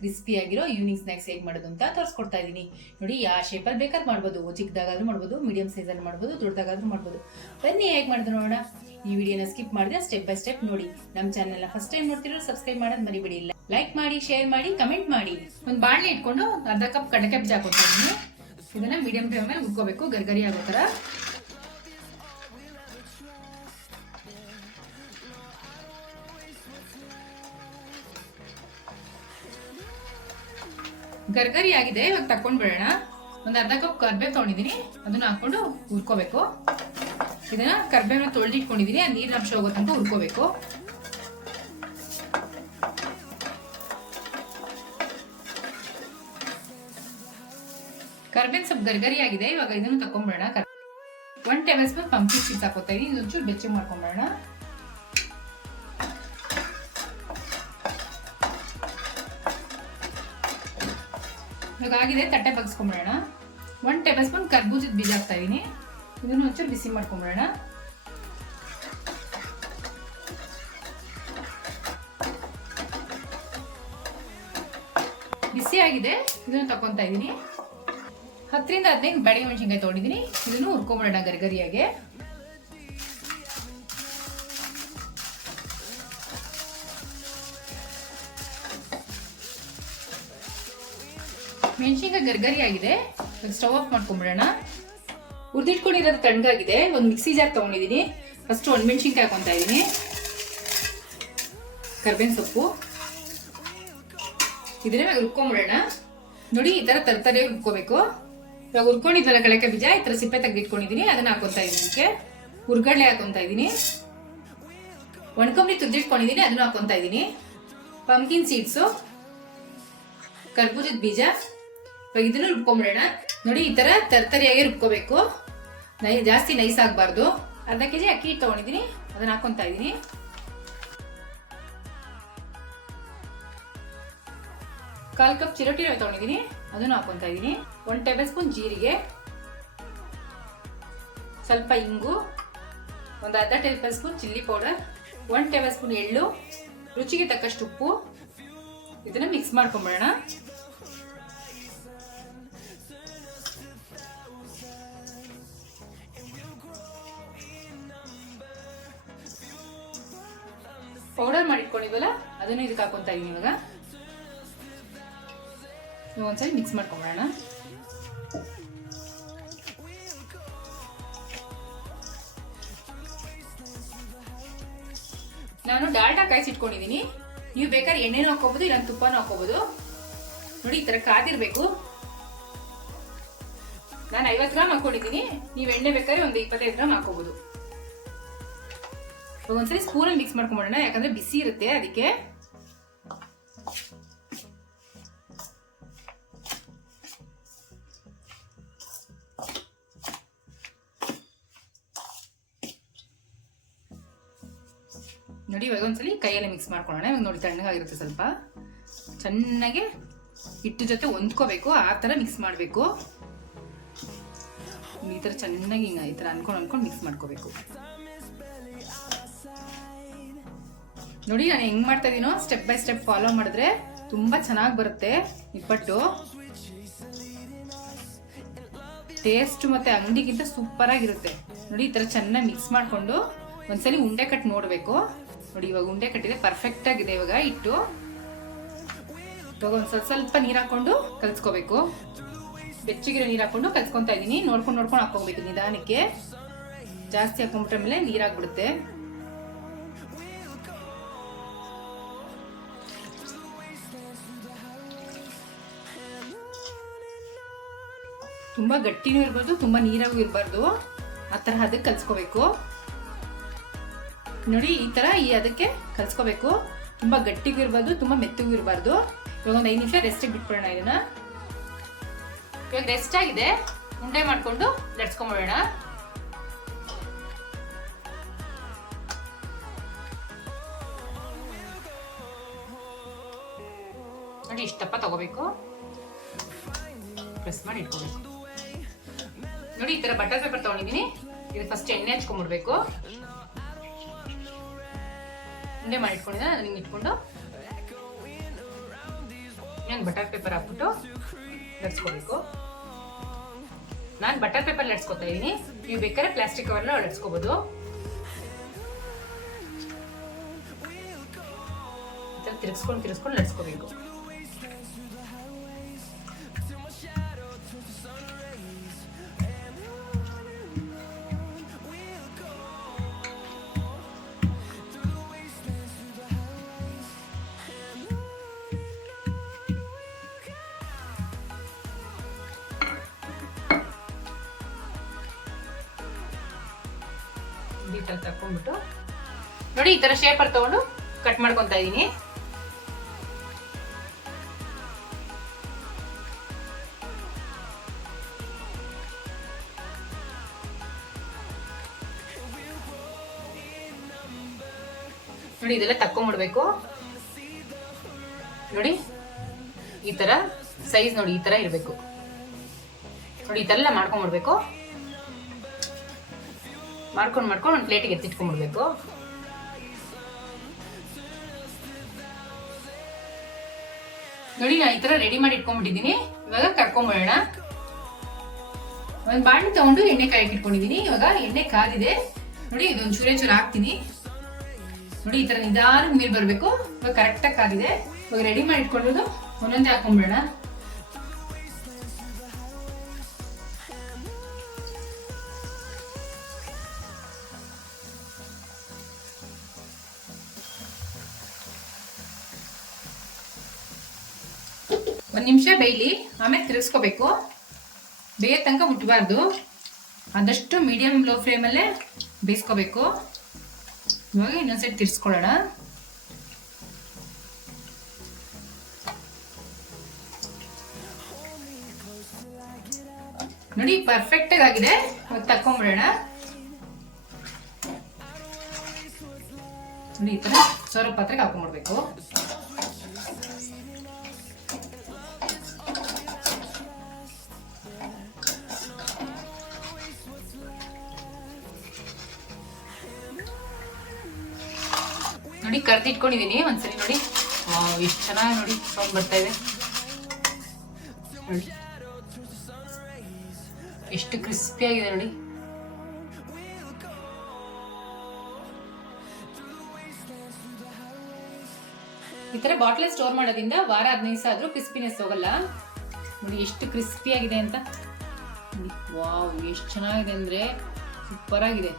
ಕ್ರಿಸ್ಪಿಯಾಗಿರೋ evening snacks ಹೇಗೆ ಮಾಡೋದು ಅಂತ ತೋರಿಸ್ಕೊಡ್ತಾ ಇದ್ದೀನಿ. ನೋಡಿ, ಯಾವ ಶೇಪಲ್ಲಿ ಬೇಕಾದ್ರೂ ಮಾಡ್ಬೋದು. ಚಿಕ್ಕದಾಗಾದ್ರೂ ಮಾಡ್ಬೋದು, ಮೀಡಿಯಂ ಸೈಜಲ್ಲಿ ಮಾಡ್ಬೋದು, ದೊಡ್ಡದಾಗಾದ್ರೂ ಮಾಡ್ಬೋದು. ಬನ್ನಿ ಹೇಗೆ ಮಾಡಿದ್ರು ನೋಡೋಣ. ಈ ವಿಡಿಯೋನ ಸ್ಕಿಪ್ ಮಾಡಿದ್ರೆ ಸ್ಟೆಪ್ ಬೈ ಸ್ಟೆಪ್ ನೋಡಿ. ನಮ್ಮ ಚಾನೆಲ್ನ ಫಸ್ಟ್ ಟೈಮ್ ನೋಡ್ತಿರೋ ಸಬ್ಸ್ಕ್ರೈಬ್ ಮಾಡೋದು ಮರಿಬೇಡಿ. ಲೈಕ್ ಮಾಡಿ, ಶೇರ್ ಮಾಡಿ, ಕಮೆಂಟ್ ಮಾಡಿ. ಒಂದು ಬಾಣಲೆ ಇಟ್ಕೊಂಡು ಅರ್ಧ ಕಪ್ ಕಡಲೆ ಬೀಜ ಹಾಕೊತೀನಿ. ಇದನ್ನ ಮೀಡಿಯಂ ಫ್ಲೇಮ್ ಮೇಲೆ ಉಡ್ಕೋಬೇಕು, ಗರ್ಗರಿ ಆಗೋ ಥರ. ಗರ್ಗರಿ ಆಗಿದೆ, ಇವಾಗ ತಕೊಂಡ್ಬಿಡೋಣ. ಒಂದು ಅರ್ಧ ಕಪ್ ಕರ್ಬೇವು ತೊಗೊಂಡಿದ್ದೀನಿ, ಅದನ್ನ ಹಾಕೊಂಡು ಹುರ್ಕೋಬೇಕು. ಇದನ್ನ ಕರ್ಬೇವನ್ನ ತೊಳೆದಿಟ್ಕೊಂಡಿದ್ದೀನಿ, ಆ ನೀರಿನ ಅಂಶ ಹೋಗೋ ತನಕ ಹುರ್ಕೋಬೇಕು. ಕರ್ಬೇವು ಸ್ವಲ್ಪ ಗರ್ಗರಿ ಆಗಿದೆ, ಇವಾಗ ಇದನ್ನು ತಕೊಂಡ್ಬಿಡೋಣ. 1 ಟೇಬಲ್ ಸ್ಪೂನ್ ಪಂಪ್ಕಿನ್ ಸೀಡ್ಸ್ ಹಾಕೋತಾ ಇದೀನಿ. ಇದೊಂಚೂರು ಬೆಚ್ಚಗೆ ಮಾಡ್ಕೊಂಡ್ಬಿಡೋಣ. ಇವಾಗ ಆಗಿದೆ, ತಟ್ಟೆ ಬಗ್ಸ್ಕೊಂಡ್ಬಿಡೋಣ. 1 ಟೇಬಲ್ ಸ್ಪೂನ್ ಕರ್ಬೂಜದ ಬೀಜ ಹಾಕ್ತಾ ಇದೀನಿ. ಇದನ್ನು ಒಂಚೂರು ಬಿಸಿ ಮಾಡ್ಕೊಂಡ್ಬಿಡೋಣ. ಬಿಸಿ ಆಗಿದೆ, ಇದನ್ನು ತಕೊಂತಾ ಇದೀನಿ. 10 ರಿಂದ 15 ಬ್ಯಾಡಗಿ ಮೆಣಸಿನ್ಕಾಯಿ ತೊಗೊಂಡಿದ್ದೀನಿ. ಇದನ್ನು ಹುರ್ಕೊಂಡ್ಬಿಡೋಣ ಗರಿಗರಿಯಾಗೆ. ಮೆಣಸಿನ್ಕಾಯಿ ಗರ್ಗರಿ ಆಗಿದೆ, ಸ್ಟವ್ ಆಫ್ ಮಾಡ್ಕೊಂಡ್ಬಿಡೋಣ. ಹುರಿದಿಟ್ಕೊಂಡಿರೋದು ತಣ್ಣಗಾಗಿದೆ. ಒಂದು ಮಿಕ್ಸಿ ಜಾರ್ ತಗೊಂಡಿದ್ದೀನಿ. ಫಸ್ಟ್ ಒಣಮೆಣಸಿನ್ಕಾಯಿ ಹಾಕೊಂತಾ ಇದ್ದೀನಿ, ಕರ್ಬೇವಿನ ಸೊಪ್ಪು, ಇದನ್ನ ಹುರ್ಕೊಂಡ್ಬಿಡೋಣ. ನೋಡಿ, ಈ ತರ ತರತರೆ ಹುರ್ಕೋಬೇಕು. ಇವಾಗ ಹುರ್ಕೊಂಡಿದ್ವಲ್ಲ ಕಡಲೆ ಬೀಜ, ಈ ತರ ಸಿಪ್ಪೆ ತೆಗೆದಿಟ್ಕೊಂಡಿದ್ದೀನಿ, ಅದನ್ನ ಹಾಕೊಂತಾ ಇದೀನಿ. ಇದಕ್ಕೆ ಹುರ್ಗಡ್ಲೆ ಹಾಕೊಂತಾ ಇದೀನಿ. ಒಣಕೊಬ್ಬರಿ ತುರ್ದಿಟ್ಕೊಂಡಿದ್ದೀನಿ, ಅದನ್ನ ಹಾಕೊಂತಾ ಇದೀನಿ. ಪಂಪ್ಕಿನ್ ಸೀಡ್ಸು, ಕರ್ಬೂಜದ ಬೀಜ, ಇವಾಗ ಇದನ್ನು ರುಬ್ಕೊಂಡ್ಬಿಡೋಣ. ನೋಡಿ, ಈ ತರ ತರ್ತರಿಯಾಗಿ ರುಬ್ಕೋಬೇಕು, ಜಾಸ್ತಿ ನೈಸ್ ಆಗಬಾರ್ದು. ಅರ್ಧ ಕೆಜಿ ಅಕ್ಕಿ ಹಿಟ್ಟು ತಗೊಂಡಿದ್ದೀನಿ, ಅದನ್ನ ಹಾಕೊಂತಾ ಇದೀನಿ. ಕಾಲ್ ಕಪ್ ಚಿರೋಟಿ ರವೆ ತಗೊಂಡಿದ್ದೀನಿ, ಅದನ್ನು ಹಾಕೊಂತಾ ಇದೀನಿ. 1 ಟೇಬಲ್ ಸ್ಪೂನ್ ಜೀರಿಗೆ, ಸ್ವಲ್ಪ ಇಂಗು, ಒಂದು ಅರ್ಧ table spoon chilli powder, 1 table spoon ಎಳ್ಳು, ರುಚಿಗೆ ತಕ್ಕಷ್ಟು ಉಪ್ಪು. ಇದನ್ನ ಮಿಕ್ಸ್ ಮಾಡ್ಕೊಂಡ್ಬಿಡೋಣ. ಪೌಡರ್ ಮಾಡಿಟ್ಕೊಂಡಿದ್ವಲ್ಲ, ಅದನ್ನು ಇದಕ್ಕೆ ಹಾಕೊಂತಾ ಇದೀನಿ. ಇವಾಗ ಒಂದ್ಸರಿ ಮಿಕ್ಸ್ ಮಾಡ್ಕೊಂಡ್ಬಿಡೋಣ. ನಾನು ಡಾಲ್ಡಾ ಕಾಯಿಸಿಟ್ಕೊಂಡಿದ್ದೀನಿ. ನೀವು ಬೇಕಾದ್ರೆ ಎಣ್ಣೆನೂ ಹಾಕೋಬಹುದು, ಇಲ್ಲ ತುಪ್ಪನೂ ಹಾಕೋಬಹುದು. ನೋಡಿ, ಈ ತರ ಕಾದಿರ್ಬೇಕು. ನಾನು 50 ಗ್ರಾಮ್ ಹಾಕೊಂಡಿದ್ದೀನಿ, ನೀವು ಎಣ್ಣೆ ಬೇಕಾದ್ರೆ ಒಂದು 25 ಗ್ರಾಮ್ ಹಾಕೋಬಹುದು. ಒಂದ್ಸರಿ ಸ್ಪೂನಲ್ಲಿ ಮಿಕ್ಸ್ ಮಾಡ್ಕೊಂಡ್ಬಿಡೋಣ, ಯಾಕಂದ್ರೆ ಬಿಸಿ ಇರುತ್ತೆ ಅದಕ್ಕೆ. ನೋಡಿ, ಇವಾಗ ಒಂದ್ಸಲಿ ಕೈಯಲ್ಲೇ ಮಿಕ್ಸ್ ಮಾಡ್ಕೊಳ್ಳೋಣ. ಇವಾಗ ನೋಡಿ, ತಣ್ಣಗಾಗಿರುತ್ತೆ. ಸ್ವಲ್ಪ ಚೆನ್ನಾಗಿ ಹಿಟ್ಟು ಜೊತೆ ಹೊಂದ್ಕೋಬೇಕು, ಆ ಥರ ಮಿಕ್ಸ್ ಮಾಡಬೇಕು. ಈ ಥರ ಚೆನ್ನಾಗಿ ಈ ಥರ ಅನ್ಕೊಂಡು ಮಿಕ್ಸ್ ಮಾಡ್ಕೋಬೇಕು. ನೋಡಿ, ನಾನು ಹೆಂಗ್ ಮಾಡ್ತಾ ಇದೀನೋ ಸ್ಟೆಪ್ ಬೈ ಸ್ಟೆಪ್ ಫಾಲೋ ಮಾಡಿದ್ರೆ ತುಂಬಾ ಚೆನ್ನಾಗಿ ಬರುತ್ತೆ ನಿಪ್ಪಟ್ಟು. ಟೇಸ್ಟ್ ಮತ್ತೆ ಅಂಗಡಿಗಿಂತ ಸೂಪರ್ ಆಗಿರುತ್ತೆ. ನೋಡಿ, ಈ ತರ ಚೆನ್ನಾಗಿ ಮಿಕ್ಸ್ ಮಾಡ್ಕೊಂಡು ಒಂದ್ಸಲಿ ಉಂಡೆ ಕಟ್ ನೋಡ್ಬೇಕು. ನೋಡಿ, ಇವಾಗ ಉಂಡೆ ಕಟ್ಟಿದೆ, ಪರ್ಫೆಕ್ಟ್ ಆಗಿದೆ. ಇವಾಗ ಹಿಟ್ಟು ಇವಾಗ ಒಂದ್ ಸ್ವಲ್ಪ ನೀರ್ ಹಾಕೊಂಡು ಕಲ್ಸ್ಕೋಬೇಕು. ಬೆಚ್ಚಗಿರೋ ನೀರ್ ಹಾಕೊಂಡು ಕಲ್ಸ್ಕೊಂತಾ ಇದೀನಿ. ನೋಡ್ಕೊಂಡು ಹಾಕೋಬೇಕು ನಿಧಾನಕ್ಕೆ. ಜಾಸ್ತಿ ಹಾಕೊಂಡ್ಬಿಟ್ರೆ ಮೇಲೆ ನೀರಾಗ್ಬಿಡುತ್ತೆ. ತುಂಬಾ ಗಟ್ಟಿನೂ ಇರಬಾರ್ದು, ತುಂಬಾ ನೀರಾಗೂ ಇರಬಾರ್ದು. ಆ ತರ ಅದಕ್ಕೆ ಕಲ್ಸ್ಕೋಬೇಕು. ನೋಡಿ, ಈ ತರ ಅದಕ್ಕೆ ಕಲ್ಸ್ಕೋಬೇಕು. ತುಂಬಾ ಗಟ್ಟಿಗೂ ಇರಬಾರ್ದು, ತುಂಬಾ ಮೆತ್ತಗೂ ಇರಬಾರ್ದು. ಇವಾಗ ಒಂದು 5 ನಿಮಿಷ ರೆಸ್ಟಿಗೆ ಬಿಟ್ಬಿಡೋಣ ಇದನ್ನ. ಇವಾಗ ರೆಸ್ಟ್ ಆಗಿದೆ, ಉಂಡೆ ಮಾಡ್ಕೊಂಡು ಲಟ್ಸ್ಕೊಂಡ್ಬಿಡೋಣ. ನೋಡಿ, ಇಷ್ಟಪ್ಪ ತಗೋಬೇಕು, ಪ್ರೆಸ್ ಮಾಡಿ ಇಟ್ಕೋಬೇಕು. ನೋಡಿ, ಈ ತರ ಬಟರ್ ಪೇಪರ್ ತಗೊಂಡಿದ್ದೀನಿ. ಇದು ಫಸ್ಟ್ ಎಣ್ಣೆ ಹಚ್ಕೊಂಡ್ಬಿಡ್ಬೇಕು. ಉಂಡೆ ಮಾಡಿ ಇಟ್ಕೊಂಡಿದ್ದೆ, ಅದನ್ನ ಇಟ್ಕೊಂಡು ನಾನು ಬಟರ್ ಪೇಪರ್ ಹಾಕ್ಬಿಟ್ಟು ಲಟ್ಸ್ಕೋಬೇಕು. ನಾನು ಬಟರ್ ಪೇಪರ್ ಲಟ್ಸ್ಕೊತಾ ಇದ್ದೀನಿ. ನೀವು ಬೇಕಾದ್ರೆ ಪ್ಲಾಸ್ಟಿಕ್ ಕವರ್ನ ಲಟ್ಸ್ಕೋಬೋದು. ತಿರ್ಗಿಸ್ಕೊಂಡು ಲಟ್ಸ್ಕೋಬೇಕು. ನೀಟಾಗಿ ತಕೊಂಡ್ಬಿಟ್ಟು ನೋಡಿ, ಈ ತರ ಶೇಪರ್ ತಗೊಂಡು ಕಟ್ ಮಾಡ್ಕೊತಾ ಇದೀನಿ. ನೋಡಿ, ಇದೆಲ್ಲ ತಕೊಂಡ್ಬಿಡ್ಬೇಕು. ನೋಡಿ, ಈ ತರ ಸೈಜ್ ನೋಡಿ, ಈ ತರ ಇರ್ಬೇಕು. ನೋಡಿ, ಈ ತರ ಎಲ್ಲ ಮಾಡ್ಕೊಂಡ್ಬಿಡ್ಬೇಕು. ಮಾಡ್ಕೊಂಡು ಒಂದು ಪ್ಲೇಟಿಗೆ ಎತ್ತಿಟ್ಕೊಂಡ್ಬಿಡ್ಬೇಕು. ನೋಡಿ, ನಾನು ಈ ತರ ರೆಡಿ ಮಾಡಿ ಇಟ್ಕೊಂಡ್ಬಿಟ್ಟಿದ್ದೀನಿ. ಇವಾಗ ಕರ್ಕೊಂಡ್ಬಿಡೋಣ. ಒಂದು ಬಾಣಲೆ ತಗೊಂಡು ಎಣ್ಣೆ ಕಾಯಕ್ಕೆ ಇಟ್ಕೊಂಡಿದ್ದೀನಿ. ಇವಾಗ ಎಣ್ಣೆ ಕಾದಿದೆ. ನೋಡಿ, ಇದೊಂದು ಚೂರು ಹಾಕ್ತೀನಿ. ನೋಡಿ, ಈ ತರ ನಿಧಾನ ಮೇಲೆ ಬರ್ಬೇಕು. ಇವಾಗ ಕರೆಕ್ಟಾಗಿ ಕಾದಿದೆ. ಇವಾಗ ರೆಡಿ ಮಾಡಿ ಇಟ್ಕೊಂಡಿರೋದು ಒಂದೊಂದೇ ಹಾಕೊಂಡ್ಬಿಡೋಣ. ಒಂದು ನಿಮಿಷ ಬೇಯಲಿ, ಆಮೇಲೆ ತಿರುಗಿಸ್ಕೋಬೇಕು. ಬೇಯ ತನಕ ಮುಟ್ಟಬಾರ್ದು. ಆದಷ್ಟು ಮೀಡಿಯಂ ಲೋ ಫ್ಲೇಮಲ್ಲೇ ಬೇಯಿಸ್ಕೋಬೇಕು. ಇವಾಗ ಇನ್ನೊಂದ್ಸರಿ ತಿರ್ಸ್ಕೊಳ್ಳೋಣ. ನೋಡಿ, ಪರ್ಫೆಕ್ಟ್ ಆಗಿದೆ. ಇವಾಗ ತಕ್ಕೊಂಬಿಡೋಣ. ನೋಡಿ, ಈ ತರ ಸರ್ವ್ ಪಾತ್ರೆಗೆ ಹಾಕೊಂಡ್ಬಿಡ್ಬೇಕು. ನೋಡಿ, ಕರ್ದಿಟ್ಕೊಂಡಿದೀನಿ. ಒಂದ್ಸರಿ ನೋಡಿ, ಎಷ್ಟು ಚೆನ್ನಾಗಿ ನೋಡಿ ಸೌಂಡ್ ಬರ್ತಾ ಇದೆ. ನೋಡಿ, ಎಷ್ಟು ಕ್ರಿಸ್ಪಿ ಆಗಿದೆ ನೋಡಿ. ಈ ತರ ಬಾಟ್ಲ್ ಸ್ಟೋರ್ ಮಾಡೋದ್ರಿಂದ ವಾರ 15 ದಿವಸ ಆದ್ರೂ ಕ್ರಿಸ್ಪಿನೆಸ್ ಹೋಗಲ್ಲ. ನೋಡಿ, ಎಷ್ಟು ಕ್ರಿಸ್ಪಿ ಆಗಿದೆ ಅಂತ. ವಾವ್, ಎಷ್ಟು ಚೆನ್ನಾಗಿದೆ ಅಂದ್ರೆ ಸೂಪರ್ ಆಗಿದೆ.